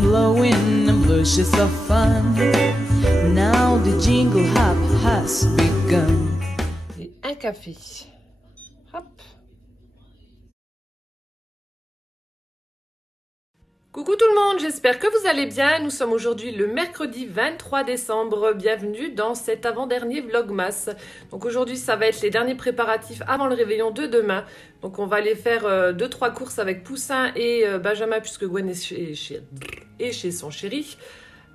and blowing and bushes of fun. Now the jingle hop has begun. Et un café. Hop. Coucou tout le monde, j'espère que vous allez bien. Nous sommes aujourd'hui le mercredi 23 décembre. Bienvenue dans cet avant-dernier Vlogmas. Donc aujourd'hui, ça va être les derniers préparatifs avant le réveillon de demain. Donc on va aller faire 2-3 courses avec Poussin et Benjamin puisque Gwen est chez son chéri.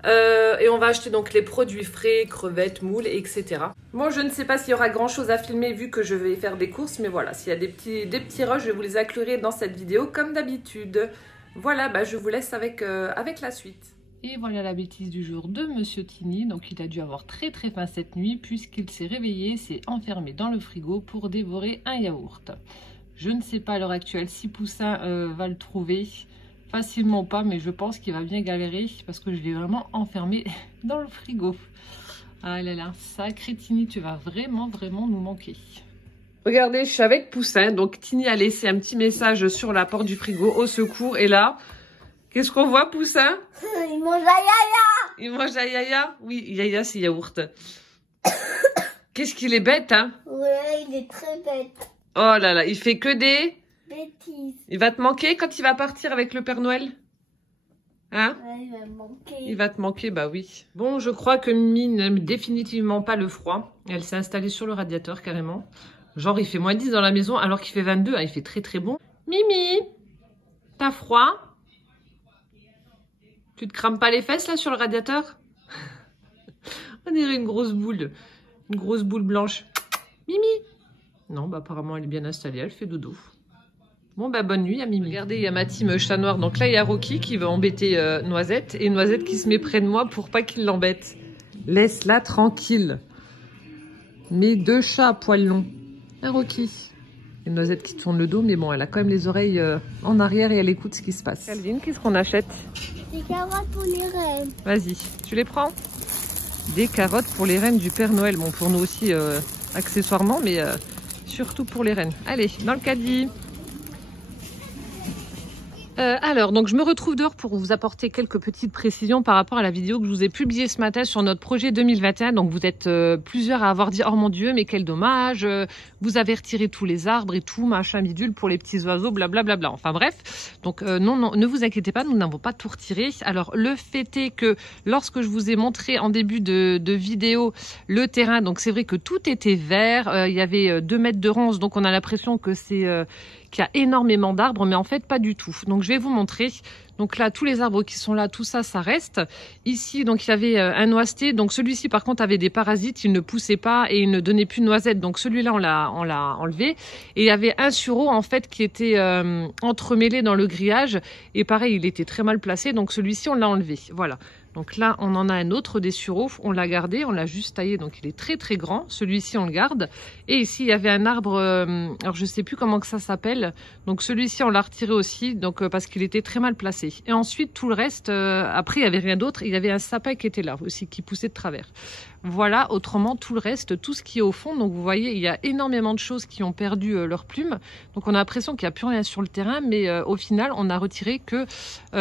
Et on va acheter donc les produits frais, crevettes, moules, etc. Moi, je ne sais pas s'il y aura grand chose à filmer vu que je vais faire des courses. Mais voilà, s'il y a des petits rushs, je vais vous les inclure dans cette vidéo comme d'habitude. Voilà, je vous laisse avec la suite. Et voilà la bêtise du jour de Monsieur Tini. Donc il a dû avoir très faim cette nuit puisqu'il s'est réveillé, s'est enfermé dans le frigo pour dévorer un yaourt. Je ne sais pas à l'heure actuelle si Poussin va le trouver facilement ou pas, mais je pense qu'il va bien galérer parce que je l'ai vraiment enfermé dans le frigo. Ah là là, sacré Tini, tu vas vraiment nous manquer. Regardez, je suis avec Poussin, donc Tini a laissé un petit message sur la porte du frigo, au secours, et là, qu'est-ce qu'on voit, Poussin? Il mange la yaya. Il mange la yaya? Oui, yaya c'est yaourt. Qu'est-ce qu'il est bête, hein? Ouais, il est très bête. Oh là là, il fait que des... bêtises. Il va te manquer quand il va partir avec le Père Noël? Hein? Ouais, il va me manquer. Il va te manquer, bah oui. Bon, je crois que Mimi n'aime définitivement pas le froid. Elle s'est installée sur le radiateur, carrément. Genre, il fait moins 10 dans la maison alors qu'il fait 22. Ah, il fait très bon. Mimi, t'as froid? Tu te crames pas les fesses là sur le radiateur? On dirait une grosse boule blanche. Mimi? Non, bah apparemment elle est bien installée, elle fait dodo. Bon, bah bonne nuit à Mimi. Regardez, il y a ma team chat noir. Donc là, il y a Rocky qui veut embêter Noisette. Et Noisette qui se met près de moi pour pas qu'il l'embête. Laisse-la tranquille. Mes deux chats à poils longs. Un Rocky. Une Noisette qui tourne le dos, mais bon, elle a quand même les oreilles en arrière et elle écoute ce qui se passe. Calvin, qu'est-ce qu'on achète? Des carottes pour les reines. Vas-y, tu les prends? Des carottes pour les reines du Père Noël. Bon, pour nous aussi, accessoirement, mais surtout pour les reines. Allez, dans le caddie. Alors, donc je me retrouve dehors pour vous apporter quelques petites précisions par rapport à la vidéo que je vous ai publiée ce matin sur notre projet 2021. Donc vous êtes plusieurs à avoir dit « Oh mon Dieu, mais quel dommage, vous avez retiré tous les arbres et tout, machin bidule pour les petits oiseaux, blablabla. » Enfin bref, donc non, ne vous inquiétez pas, nous n'avons pas tout retiré. Alors le fait est que lorsque je vous ai montré en début de vidéo le terrain, donc c'est vrai que tout était vert, il y avait 2 mètres de ronces, donc on a l'impression que c'est... qu'il y a énormément d'arbres, mais en fait pas du tout. Donc je vais vous montrer. Donc là, tous les arbres qui sont là, tout ça, ça reste. Ici, donc il y avait un noisetier. Donc celui-ci, par contre, avait des parasites. Il ne poussait pas et il ne donnait plus de noisettes. Donc celui-là, on l'a enlevé. Et il y avait un sureau, en fait, qui était entremêlé dans le grillage. Et pareil, il était très mal placé. Donc celui-ci, on l'a enlevé. Voilà. Donc là, on en a un autre des sureaux, on l'a gardé, on l'a juste taillé, donc il est très grand. Celui-ci, on le garde. Et ici, il y avait un arbre, alors je sais plus comment que ça s'appelle. Donc celui-ci, on l'a retiré aussi, donc parce qu'il était très mal placé. Et ensuite, tout le reste, après, il n'y avait rien d'autre. Il y avait un sapin qui était là aussi, qui poussait de travers. Voilà, autrement, tout le reste, tout ce qui est au fond. Donc vous voyez, il y a énormément de choses qui ont perdu leurs plumes. Donc on a l'impression qu'il n'y a plus rien sur le terrain, mais au final, on n'a retiré que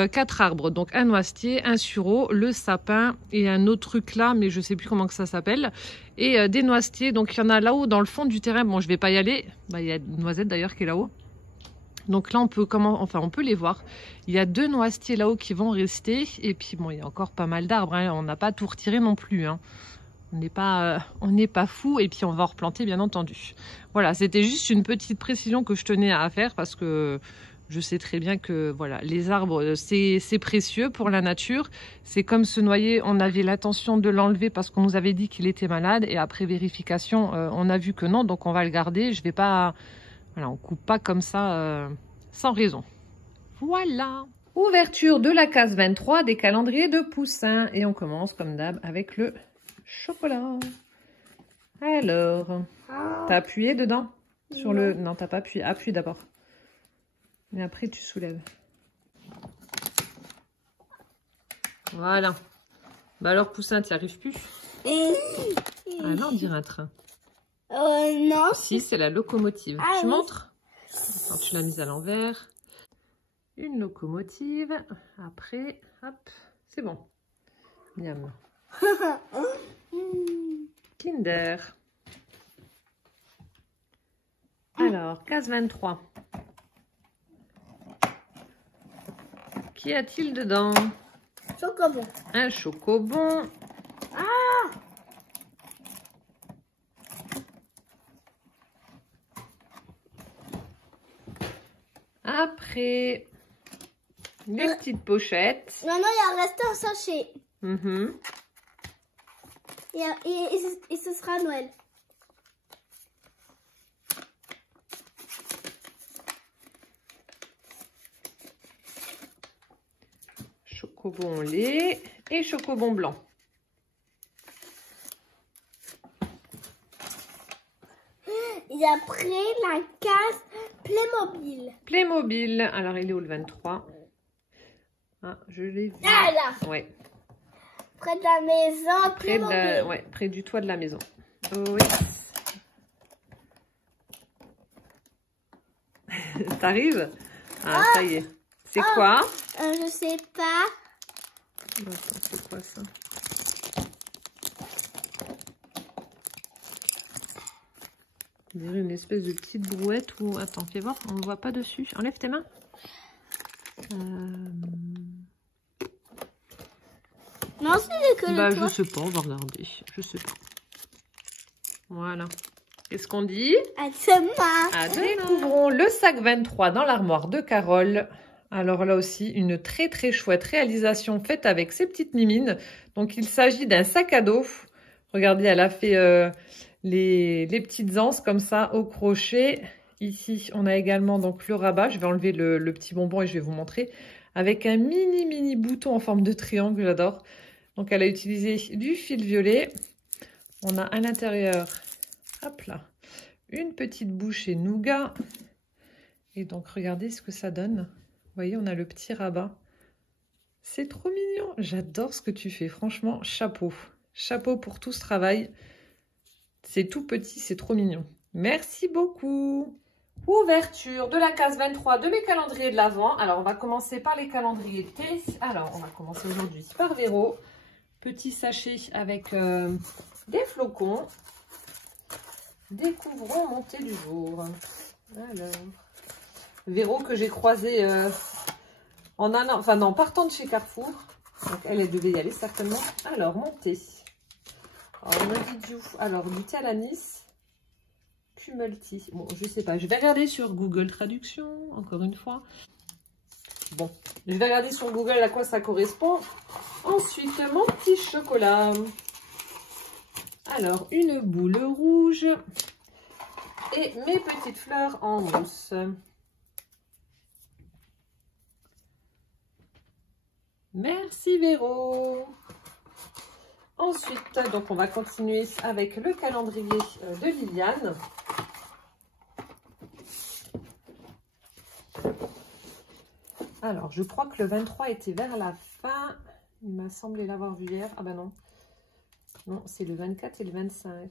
4 arbres. Donc un noisetier, un sureau, le sapin et un autre truc là, mais je sais plus comment que ça s'appelle. Et des noisetiers, donc il y en a là-haut dans le fond du terrain. Bon, je vais pas y aller. Bah, il y a une noisette d'ailleurs qui est là-haut. Donc là, on peut les voir. Il y a 2 noisetiers là-haut qui vont rester. Et puis bon, il y a encore pas mal d'arbres, hein. On n'a pas tout retiré non plus, hein. On n'est pas fou, et puis on va replanter bien entendu. Voilà, c'était juste une petite précision que je tenais à faire parce que je sais très bien que voilà, les arbres c'est précieux pour la nature. C'est comme ce noyer, on avait l'intention de l'enlever parce qu'on nous avait dit qu'il était malade et après vérification, on a vu que non, donc on va le garder. Je vais pas, voilà, on coupe pas comme ça sans raison. Voilà. Ouverture de la case 23 des calendriers de Poussin et on commence comme d'hab avec le chocolat. Alors, t'as appuyé dedans? Sur le... Non, t'as pas appuyé. Appuie d'abord. Et après, tu soulèves. Voilà. Bah alors, Poussin, t'y arrives plus? Ah non, on dirait un train. Non. Si, c'est la locomotive. Ah, tu oui. montres? Attends, tu l'as mise à l'envers. Une locomotive. Après, hop, c'est bon. Miam. Kinder. Alors, case 23. Qu'y a-t-il dedans? Chocobon. Un chocobon. Ah! Après, les petites pochettes. Non, non, il en reste un sachet. Mhm. Et ce sera Noël. Chocobon lait et chocobon blanc. Et après, la case Playmobil. Playmobil. Alors, il est où le 23? Ah, je l'ai vu. Ah là! Ouais. Près de la maison, Près, Playmobil. ouais, près du toit de la maison. Oui. T'arrives? Ah, ça y est. C'est quoi? Je sais pas. Attends, c'est quoi ça? On dirait une espèce de petite brouette ou... Attends, fais voir, on ne voit pas dessus. Enlève tes mains. Non, c'est que Bah, le je toit. sais pas, on va regarder. Je sais pas. Voilà. Qu'est-ce qu'on dit? À demain. Ah, découvrons le sac 23 dans l'armoire de Carole. Alors là aussi, une très très chouette réalisation faite avec ses petites mimines. Donc il s'agit d'un sac à dos. Regardez, elle a fait les petites anses comme ça au crochet. Ici, on a également donc le rabat. Je vais enlever le petit bonbon et je vais vous montrer. Avec un mini bouton en forme de triangle, j'adore. Donc elle a utilisé du fil violet. On a à l'intérieur, hop là, une petite bouchée nougat. Et donc regardez ce que ça donne. Vous voyez, on a le petit rabat. C'est trop mignon. J'adore ce que tu fais. Franchement, chapeau. Chapeau pour tout ce travail. C'est tout petit, c'est trop mignon. Merci beaucoup. Ouverture de la case 23 de mes calendriers de l'Avent. Alors, on va commencer par les calendriers de thé. Alors, on va commencer aujourd'hui par Véro. Petit sachet avec des flocons. Découvrons montée du jour. Alors, Véro que j'ai croisé en allant, enfin non, partant de chez Carrefour. Donc elle devait y aller certainement. Alors, montée. Alors, on a du thé à l'anis. Cumulty. Bon, je sais pas. Je vais regarder sur Google Traduction, encore une fois. Bon, je vais regarder sur Google à quoi ça correspond. Ensuite, mon petit chocolat. Alors, une boule rouge. Et mes petites fleurs en mousse. Merci Véro. Ensuite, donc on va continuer avec le calendrier de Liliane. Alors, je crois que le 23 était vers la fin. Il m'a semblé l'avoir vu hier. Ah ben non. Non, c'est le 24 et le 25.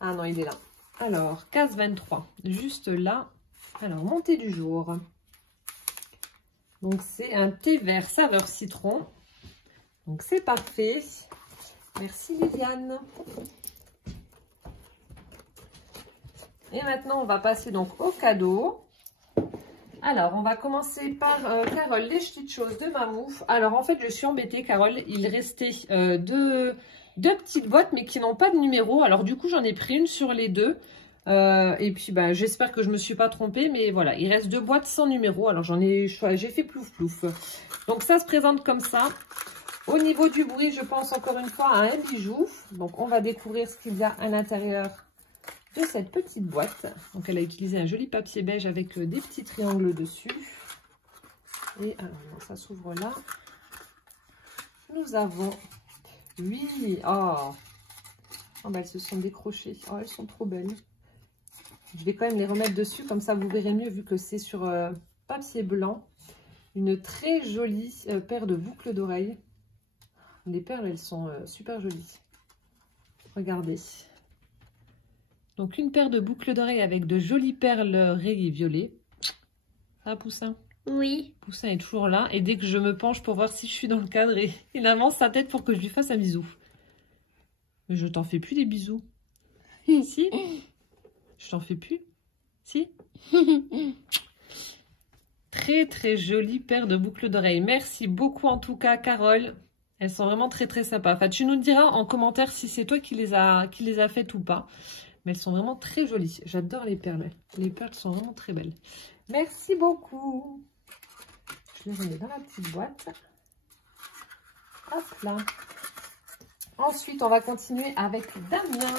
Ah non, il est là. Alors, case 23, juste là. Alors, montée du jour. Donc, c'est un thé vert saveur citron. Donc, c'est parfait. Merci Liliane. Et maintenant, on va passer donc au cadeau. Alors, on va commencer par Carole, les petites choses de Mamouf. Alors, en fait, je suis embêtée, Carole. Il restait deux petites boîtes, mais qui n'ont pas de numéro. Alors, du coup, j'en ai pris une sur les deux. Et puis, bah, j'espère que je ne me suis pas trompée. Mais voilà, il reste deux boîtes sans numéro. Alors, j'ai fait plouf plouf. Donc, ça se présente comme ça. Au niveau du bruit, je pense encore une fois à un bijou. Donc, on va découvrir ce qu'il y a à l'intérieur de cette petite boîte. Donc, elle a utilisé un joli papier beige avec des petits triangles dessus. Et alors, ça s'ouvre là. Nous avons 8. Oh, bah, elles se sont décrochées. Oh, elles sont trop belles. Je vais quand même les remettre dessus, comme ça vous verrez mieux vu que c'est sur papier blanc. Une très jolie paire de boucles d'oreilles. Les perles, elles sont super jolies. Regardez. Donc, une paire de boucles d'oreilles avec de jolies perles rayées violet. Ah, Poussin? Oui. Poussin est toujours là. Et dès que je me penche pour voir si je suis dans le cadre, il avance sa tête pour que je lui fasse un bisou. Mais je t'en fais plus des bisous. Si? Je t'en fais plus? Si? Très très jolie paire de boucles d'oreilles. Merci beaucoup en tout cas, Carole. Elles sont vraiment très très sympas. Enfin, tu nous diras en commentaire si c'est toi qui les a faites ou pas. Mais elles sont vraiment très jolies. J'adore les perles. Les perles sont vraiment très belles. Merci beaucoup. Je les remets dans la petite boîte. Hop là. Ensuite, on va continuer avec Damien.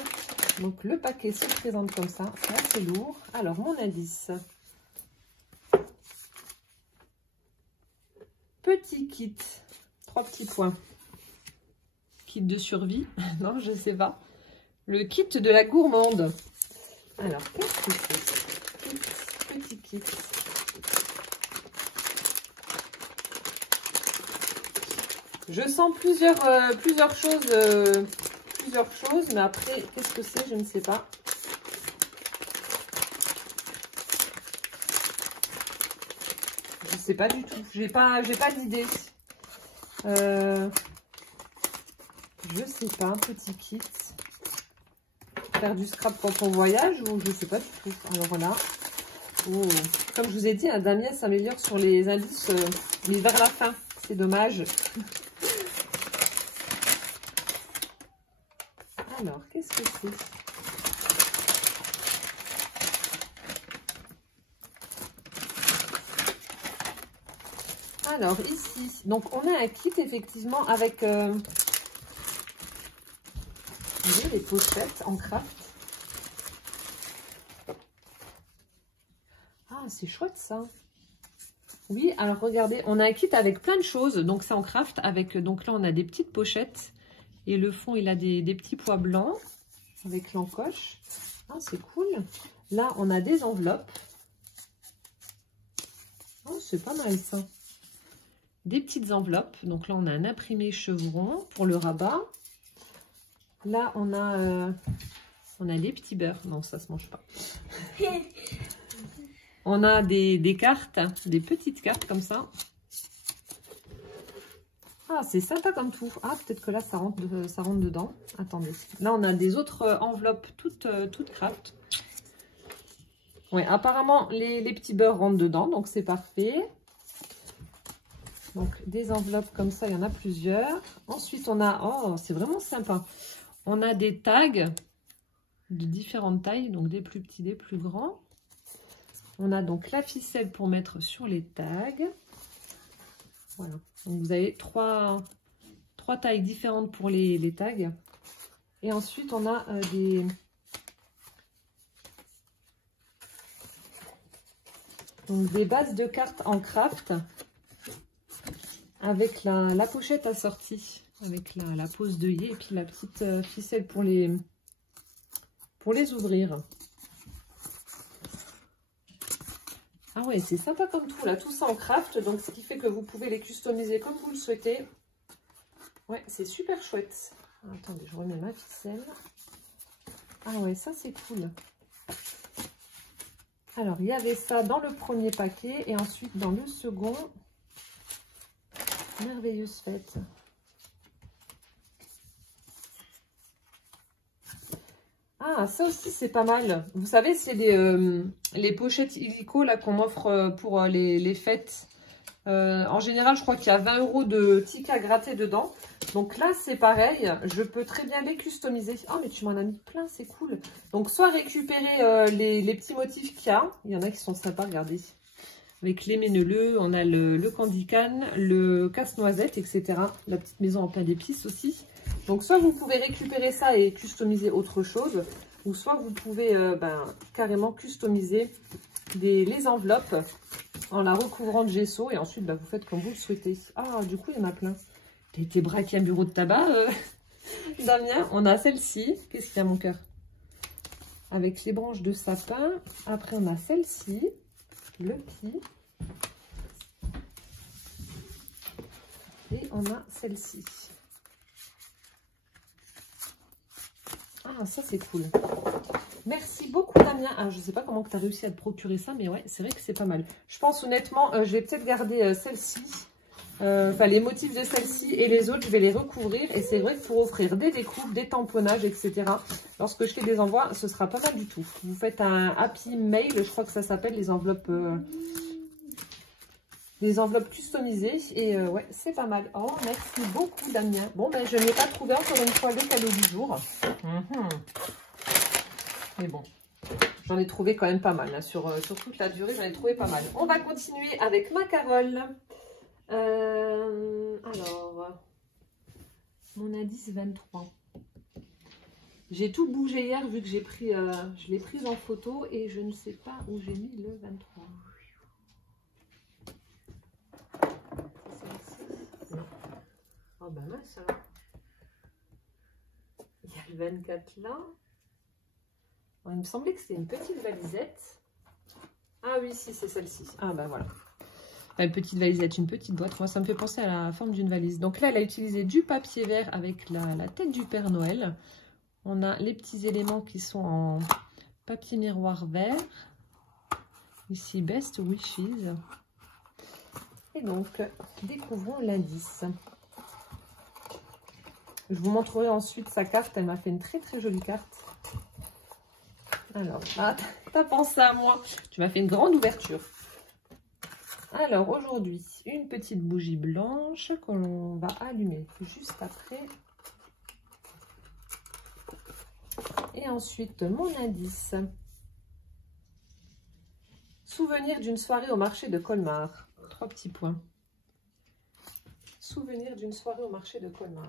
Donc, le paquet se présente comme ça. C'est assez lourd. Alors, mon indice. Petit kit. 3 petits points. Kit de survie. Non, je sais pas. Le kit de la gourmande. Alors, qu'est-ce que c'est? Petit kit. Je sens plusieurs choses, mais après, qu'est-ce que c'est? Je ne sais pas. Je sais pas du tout. J'ai pas d'idée. Je sais pas, un petit kit. Faire du scrap quand on voyage ou je sais pas du tout. Alors voilà. Oh. Comme je vous ai dit, Damien s'améliore sur les indices, mais vers la fin. C'est dommage. Alors, qu'est-ce que c'est? Alors, ici, donc on a un kit effectivement avec les pochettes en craft. Ah, c'est chouette ça. Oui, alors regardez, on a un kit avec plein de choses. Donc, c'est en craft avec, donc là, on a des petites pochettes. Et le fond, il a des petits pois blancs avec l'encoche. Ah, c'est cool. Là, on a des enveloppes. Oh, c'est pas mal ça. Des petites enveloppes. Donc là, on a un imprimé chevron pour le rabat. Là, on a des petits beurres. Non, ça se mange pas. On a des cartes, des petites cartes comme ça. Ah, c'est sympa comme tout. Ah, peut-être que là, ça rentre dedans. Attendez. Là, on a des autres enveloppes toutes craft. Oui, apparemment, les petits beurres rentrent dedans, donc c'est parfait. Donc, des enveloppes comme ça, il y en a plusieurs. Ensuite, on a... Oh, c'est vraiment sympa. On a des tags de différentes tailles, donc des plus petits, des plus grands. On a donc la ficelle pour mettre sur les tags. Voilà. Donc, vous avez trois tailles différentes pour les tags. Et ensuite, on a des bases de cartes en craft avec la pochette assortie, avec la pose d'œillet et puis la petite ficelle pour les ouvrir. Ah ouais, c'est sympa comme tout, là, tout ça en craft, donc ce qui fait que vous pouvez les customiser comme vous le souhaitez. Ouais, c'est super chouette. Attendez, je remets ma ficelle. Ah ouais, ça c'est cool. Alors, il y avait ça dans le premier paquet et ensuite dans le second. Merveilleuse fête. Ah, ça aussi, c'est pas mal. Vous savez, c'est les pochettes illico là qu'on offre pour les fêtes. En général, je crois qu'il y a 20 € de tickets à gratter dedans. Donc là, c'est pareil. Je peux très bien les customiser. Oh, mais tu m'en as mis plein, c'est cool. Donc, soit récupérer les petits motifs qu'il y a. Il y en a qui sont sympas, regardez. Avec les méneleux, on a le candy cane, le casse-noisette, etc. La petite maison en plein d'épices aussi. Donc, soit vous pouvez récupérer ça et customiser autre chose, ou soit vous pouvez carrément customiser les enveloppes en la recouvrant de gesso et ensuite vous faites comme vous le souhaitez. Ah, du coup, il y en a plein. T'as été braqué un bureau de tabac, Damien. On a celle-ci. Qu'est-ce qu'il y a, mon cœur? Avec les branches de sapin. Après, on a celle-ci, le pied. Et on a celle-ci. Ah, ça c'est cool. merci beaucoup Damien. Alors, je ne sais pas comment tu as réussi à te procurer ça, mais ouais, c'est vrai que c'est pas mal. Je pense honnêtement, je vais peut-être garder celle-ci. Enfin, les motifs de celle-ci et les autres, je vais les recouvrir. Et c'est vrai que pour offrir des découpes, des tamponnages, etc. Lorsque je fais des envois, ce sera pas mal du tout. Vous faites un Happy Mail, je crois que ça s'appelle les enveloppes customisées. Et ouais, c'est pas mal. Oh, merci beaucoup Damien. Bon, ben je n'ai pas trouvé encore une fois le cadeau du jour. Mais bon, j'en ai trouvé quand même pas mal. Hein. Sur toute la durée, j'en ai trouvé pas mal. On va continuer avec ma Carole. Alors, mon indice 23. J'ai tout bougé hier vu que j'ai pris, je l'ai prise en photo et je ne sais pas où j'ai mis le 23. Non. Oh ben mince alors. Il y a le 24 là. Oh, il me semblait que c'était une petite valisette. Ah oui, si, c'est celle-ci. Ah ben voilà. Une petite valisette, une petite boîte. Moi, ça me fait penser à la forme d'une valise. Donc là, elle a utilisé du papier vert avec la tête du Père Noël. On a les petits éléments qui sont en papier miroir vert. Ici, Best Wishes. Et donc, découvrons l'indice. Je vous montrerai ensuite sa carte. Elle m'a fait une très très jolie carte. Alors, ah, t'as pensé à moi. Tu m'as fait une grande ouverture. Alors aujourd'hui, une petite bougie blanche que l'on va allumer juste après. Et ensuite, mon indice. Souvenir d'une soirée au marché de Colmar. 3 petits points. Souvenir d'une soirée au marché de Colmar.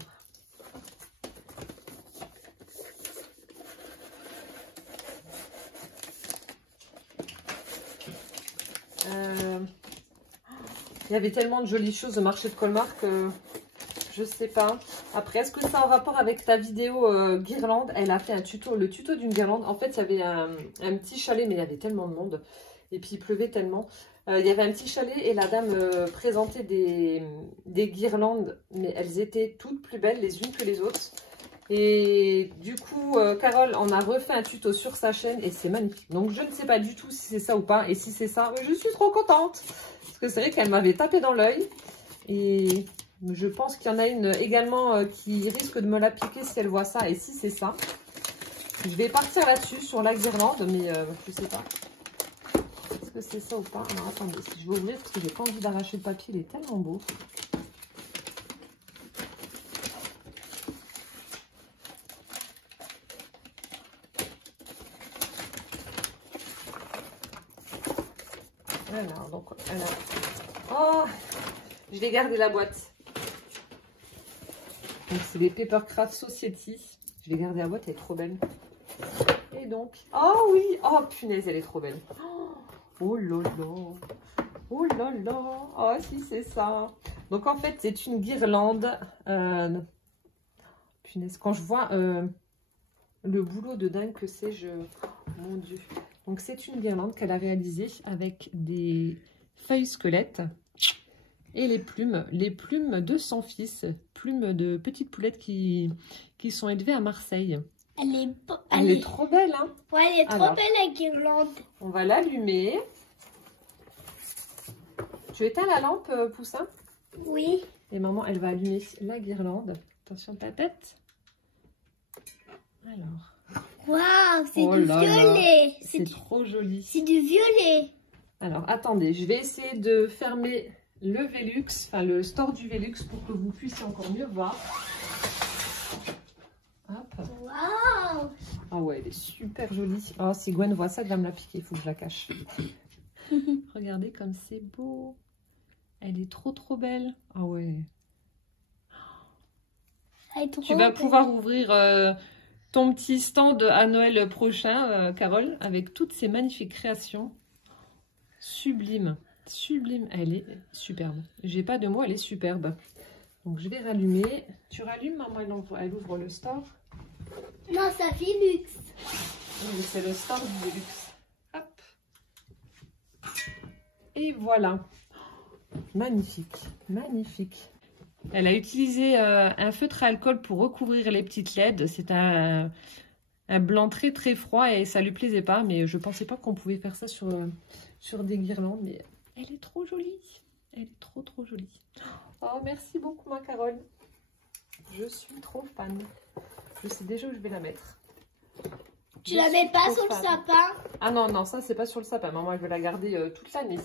Il y avait tellement de jolies choses au marché de Colmar que je sais pas. Après, est-ce que ça a un rapport avec ta vidéo guirlande? Elle a fait un tuto, le tuto d'une guirlande. En fait, il y avait un petit chalet, mais il y avait tellement de monde. Et puis, il pleuvait tellement. Il y avait un petit chalet et la dame présentait des guirlandes. Mais elles étaient toutes plus belles les unes que les autres. Et du coup, Carole en a refait un tuto sur sa chaîne et c'est magnifique. Donc, je ne sais pas du tout si c'est ça ou pas. Et si c'est ça, je suis trop contente. Parce que c'est vrai qu'elle m'avait tapé dans l'œil. Et je pense qu'il y en a une également qui risque de me la piquer si elle voit ça. Et si c'est ça, je vais partir là-dessus sur la guirlande. Mais je sais pas. Est-ce que c'est ça ou pas? Alors, attendez, si je vais ouvrir parce que j'ai pas envie d'arracher le papier. Il est tellement beau. Alors, donc, oh, je vais garder la boîte. Donc, c'est les Papercraft Society. Je vais garder la boîte, elle est trop belle. Et donc, oh oui, oh punaise, elle est trop belle. Oh là là, oh là là, oh si c'est ça. Donc, en fait, c'est une guirlande. Punaise, quand je vois le boulot de dingue que c'est, mon Dieu. Donc, c'est une guirlande qu'elle a réalisée avec des feuilles squelettes et les plumes de son fils, plumes de petites poulettes qui sont élevées à Marseille. Elle est trop belle, hein? Ouais, elle est trop belle, la guirlande. On va l'allumer. Tu éteins la lampe, Poussin? Oui. Et maman, elle va allumer la guirlande. Attention ta tête. Alors... Waouh, c'est du violet. C'est trop joli. C'est du violet. Alors, attendez, je vais essayer de fermer le Velux, enfin le store du Velux pour que vous puissiez encore mieux voir. Hop. Waouh. Ah ouais, elle est super jolie. Oh, si Gwen voit ça, elle va me la piquer, il faut que je la cache. Regardez comme c'est beau. Elle est trop trop belle. Ah ouais. Tu vas pouvoir ouvrir... ton petit stand à Noël prochain, Carole, avec toutes ces magnifiques créations. Sublime, sublime. Elle est superbe. J'ai pas de mots, elle est superbe. Donc, je vais rallumer. Tu rallumes, maman, elle ouvre le store. Non, ça fait luxe. Oui, c'est le store du luxe. Hop. Et voilà. Magnifique, magnifique. Elle a utilisé un feutre à alcool pour recouvrir les petites LED. C'est un Un blanc très très froid et ça lui plaisait pas. Mais je pensais pas qu'on pouvait faire ça sur des guirlandes. Mais elle est trop jolie. Elle est trop trop jolie. Oh, merci beaucoup ma Carole. Je suis trop fan. Je sais déjà où je vais la mettre. Tu la mets pas sur le sapin? Ah non, non, ça c'est pas sur le sapin. Maman, elle veut la garder toute l'année.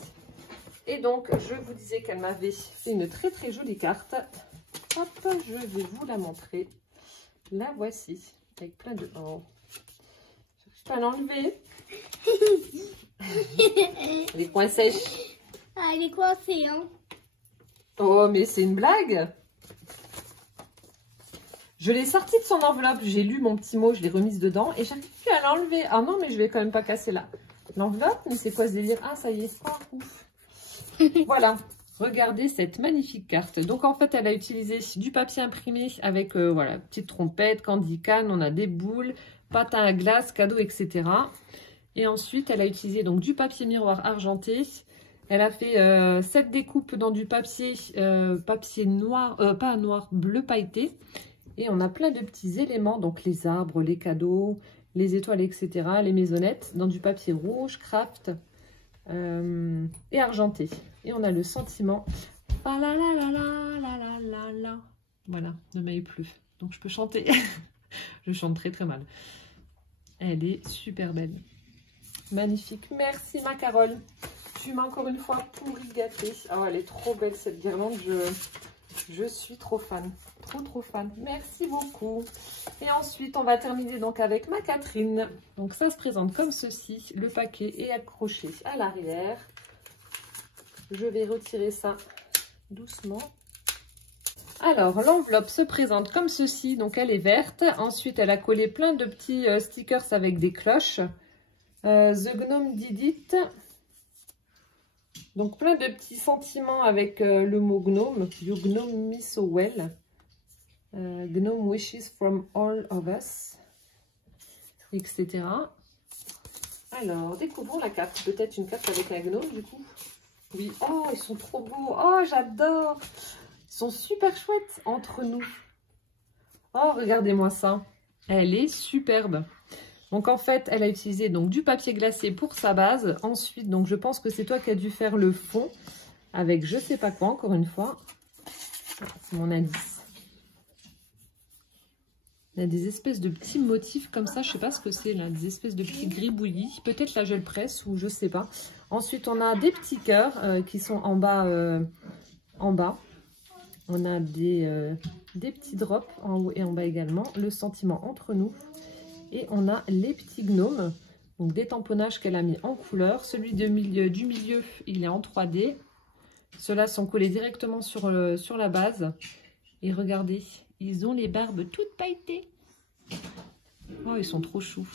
Et donc, je vous disais qu'elle m'avait fait une très très jolie carte. Hop, je vais vous la montrer. La voici. Avec plein de... Oh. Je peux l'enlever. Elle est coin sèche. Ah, elle est coincée, hein. Oh, mais c'est une blague. Je l'ai sortie de son enveloppe. J'ai lu mon petit mot, je l'ai remise dedans. Et j'arrive plus à l'enlever. Ah non, mais je vais quand même pas casser l'enveloppe. Mais c'est quoi ce délire? Ah, ça y est. Oh, ouf. Voilà. Regardez cette magnifique carte. Donc, en fait, elle a utilisé du papier imprimé avec, voilà, petite trompette, candy can. On a des boules, patins à glace, cadeaux, etc. Et ensuite, elle a utilisé donc du papier miroir argenté. Elle a fait 7 découpes dans du papier, papier noir, pas noir, bleu pailleté. Et on a plein de petits éléments, donc les arbres, les cadeaux, les étoiles, etc. Les maisonnettes, dans du papier rouge, craft et argenté. Et on a le sentiment. Ah la la la la la la la la. Voilà, ne m'aille plus. Donc je peux chanter. Je chante très très mal. Elle est super belle. Magnifique. Merci ma Carole. Tu m'as encore une fois pourri gâtée. Oh, elle est trop belle cette guirlande. Je suis trop fan. Trop fan. Merci beaucoup. Et ensuite, on va terminer donc avec ma Catherine. Donc ça se présente comme ceci. Le paquet est accroché à l'arrière. Je vais retirer ça doucement. Alors, l'enveloppe se présente comme ceci. Donc, elle est verte. Ensuite, elle a collé plein de petits stickers avec des cloches. The Gnome Did It. Donc, plein de petits sentiments avec le mot gnome. You gnome me so well. Gnome wishes from all of us. Etc. Alors, découvrons la carte. Peut-être une carte avec un gnome, du coup. Oui. Oh, ils sont trop beaux. Oh, j'adore. Ils sont super chouettes entre nous. Oh, regardez-moi ça. Elle est superbe. Donc, en fait, elle a utilisé donc, du papier glacé pour sa base. Ensuite, donc, je pense que c'est toi qui as dû faire le fond avec je sais pas quoi, encore une fois. C'est mon indice. Il y a des espèces de petits motifs comme ça. Je sais pas ce que c'est, là. Des espèces de petits gribouillis. Peut-être la gel presse ou je sais pas. Ensuite, on a des petits cœurs qui sont en bas. On a des petits drops en haut et en bas également. Le sentiment entre nous. Et on a les petits gnomes. Donc des tamponnages qu'elle a mis en couleur. Celui du milieu, il est en 3D. Ceux-là sont collés directement sur la base. Et regardez, ils ont les barbes toutes pailletées. Oh, ils sont trop choux.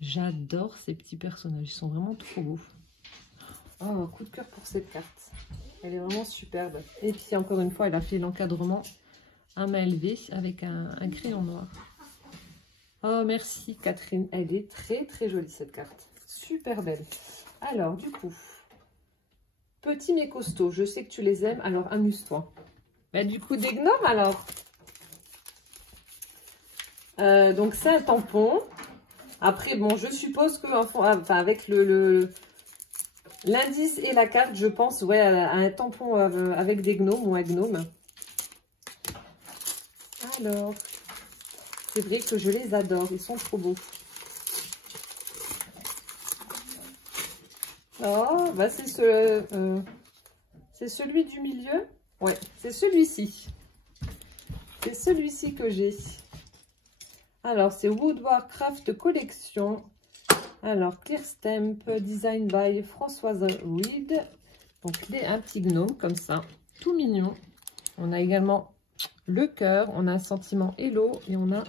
J'adore ces petits personnages. Ils sont vraiment trop beaux. Oh, coup de cœur pour cette carte. Elle est vraiment superbe. Et puis, encore une fois, elle a fait l'encadrement à main levée avec un crayon noir. Oh, merci Catherine. Elle est très, très jolie cette carte. Super belle. Alors, du coup, petit mais costaud. Je sais que tu les aimes, alors amuse-toi. Bah, du coup, des gnomes alors. Donc, c'est un tampon. Après, bon, je suppose que enfin, avec l'indice et la carte, je pense, ouais, à un tampon avec des gnomes ou un gnome. Alors, c'est vrai que je les adore. Ils sont trop beaux. Oh, bah c'est celui du milieu. Ouais, c'est celui-ci. C'est celui-ci que j'ai. Alors, c'est Woodward Craft Collection. Alors, Clear Stamp, Design by Françoise Reed. Donc, un petit gnome comme ça, tout mignon. On a également le cœur, on a un sentiment Hello et on a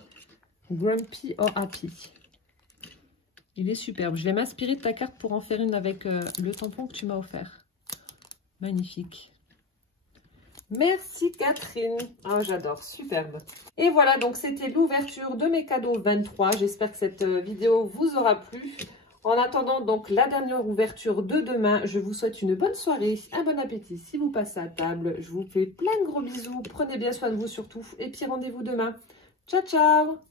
Grumpy or Happy. Il est superbe. Je vais m'inspirer de ta carte pour en faire une avec le tampon que tu m'as offert. Magnifique. Merci Catherine. Ah, j'adore, superbe. Et voilà, donc c'était l'ouverture de mes cadeaux 23. J'espère que cette vidéo vous aura plu. En attendant donc la dernière ouverture de demain, je vous souhaite une bonne soirée, un bon appétit si vous passez à table. Je vous fais plein de gros bisous. Prenez bien soin de vous surtout. Et puis rendez-vous demain. Ciao, ciao!